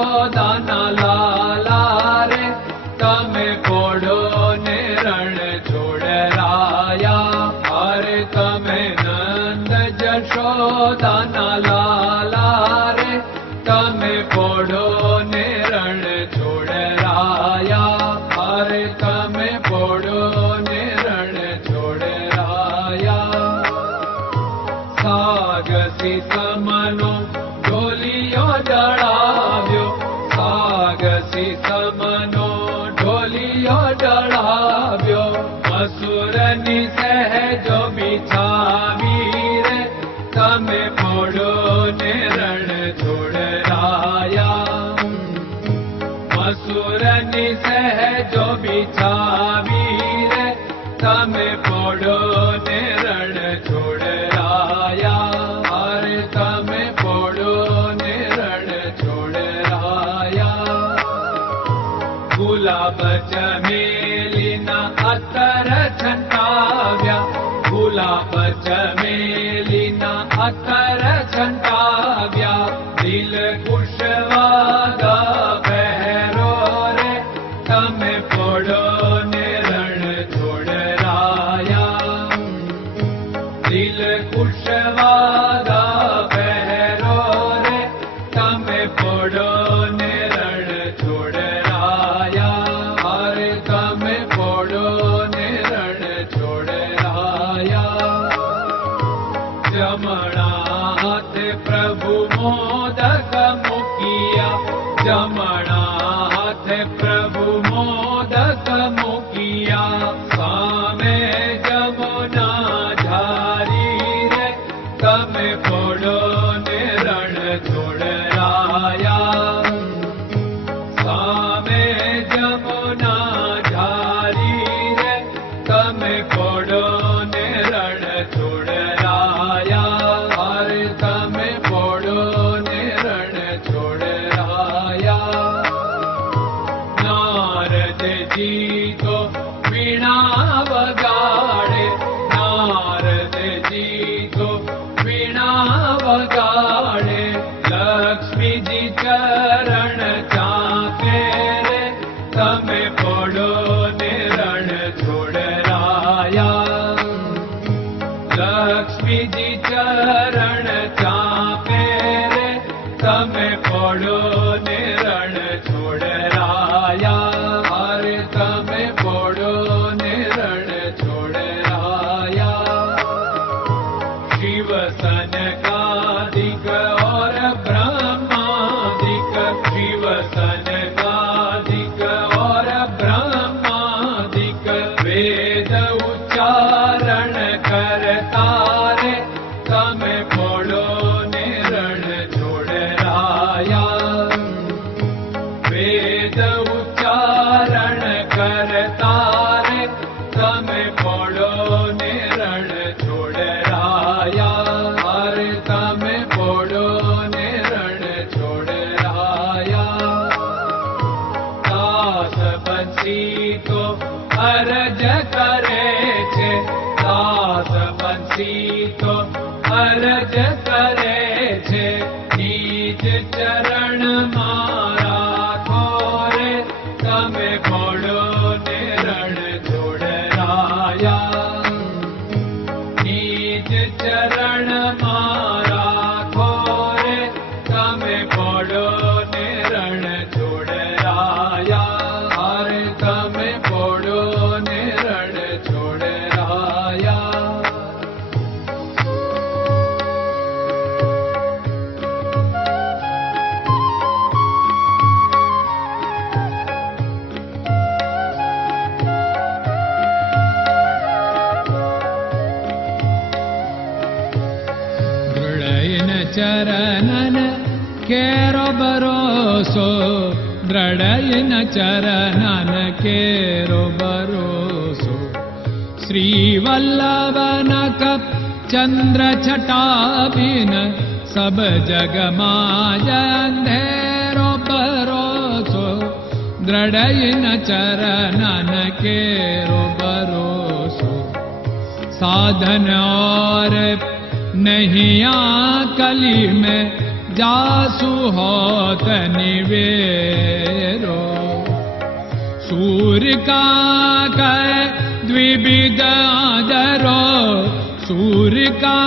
જશોદાના લાલા રે તમે પોડો ને રણ છોડરાયા. અરે તમે નંદ જશોદાના લાલા રે તમે પોડો ને રણ છોડરાયા. અરે તમે પોડો ને રણ છોડરાયા. સાગસી સમનો ઢોલિયો ડળાવ્યો, સાગસી સમનો ઢોલિયો ડળાવ્યો. મસૂરની સહેજો બિછાવી રે તમે પોડો ને રણ છોડરાયા. મસૂરની સહેજો બિછાવી રે તમે પોડો ને રણ છોડરાયા. અરે તમે પોડો ને રણ છોડરાયા. ગુલાબ ચમેલીના અત્તર છંટાવ્યા, ગુલાબ ચમેલીના અત્તર છંટાવ્યા. દિલ કુશવાદા પહેરો રે તમે પોડો ને રણ છોડરાયા. દિલ કુશવાદા પહેરો રે તમે પોડો ને રણ છોડરાયા. અરે તમે પોડો ને રણ છોડરાયા. જમણા હાથે પ્રભુ મોદક મૂકિયા, જમણા હાથે પ્રભુ મોદક મૂકિયા. સામે જમુના ઝારી રે તમે પોડો ને રણ છોડરાયા. સામે જમુના ઝારી રે તમે પોડો ને રણ છોડરાયા. અરે તમે પોડો ને રણ છોડરાયા. નારદજી તો વીણા વગાડે, નારદજી તો વીણા વગાડે. લક્ષ્મીજી ચરણ ચાકે રે તમે પોડો ને રણ છોડરાયા. લક્ષ્મીજી ચરણ ચાપે રે તમે પોડો ને રણ છોડરાયા. અરે તમે પોડો ને રણ છોડરાયા. શિવ સનકાદિક और ब्रह्मादिक, शिव सनकादिक और ब्रह्मादिक. वेद उच्चारण करता रे તમે પોડો ને રણ છોડરાયા. વેદ ઉચ્ચારણ કરતા રે તમે પોડો ને રણ છોડરાયા. અરે તમે પોડો ને રણ છોડરાયા. દાસ બંસી તો અરજ કરે છે, દાસ બંસી તો અરજ કરે છે. નીચ ચરણ મારા ખોરે તમે પોડો ને રણ છોડરાયા. નીચ ચરણ મારા ખોરે તમે પોડો ને રણ છોડરાયા. અરે તમે પોડો ને રણ છોડરાયા. ચરણન કેરો ભરોસો, દ્રઢયન ચરણન કેરો ભરોસો. શ્રી વલ્લભન કપ ચંદ્ર છટાબિન સબ જગમાં અંધેરો ભરોસો. દ્રઢયન ચરણન કેરો ભરોસો. साधन और नहीं कली में जासु होत निवेरो सूर्य का कै द्विविध आदरो सूर्य का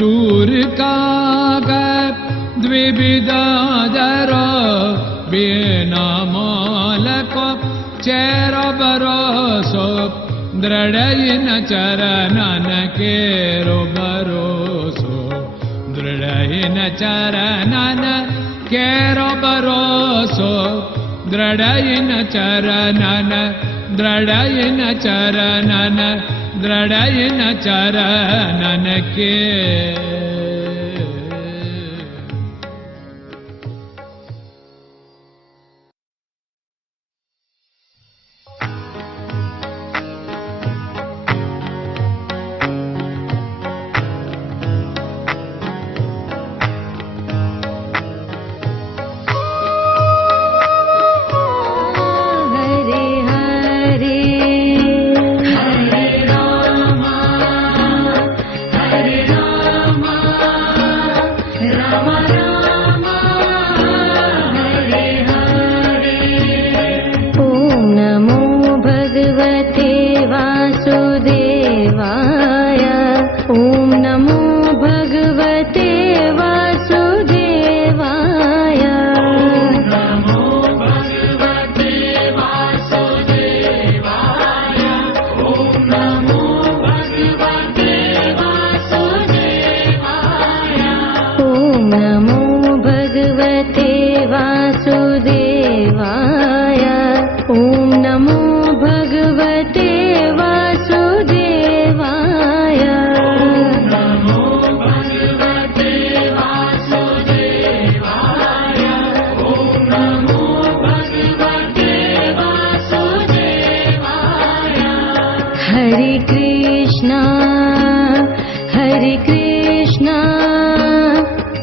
सूर्य का द्विविधादर बिना मालको चेर भरोसो दृढ़ चरणन केरो भरोसो दृढ़ चरणन केरो भरोसो दृढ़ चरणन दृढ़ चरणन दृढ़ चरणन के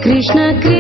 Krishna Krishna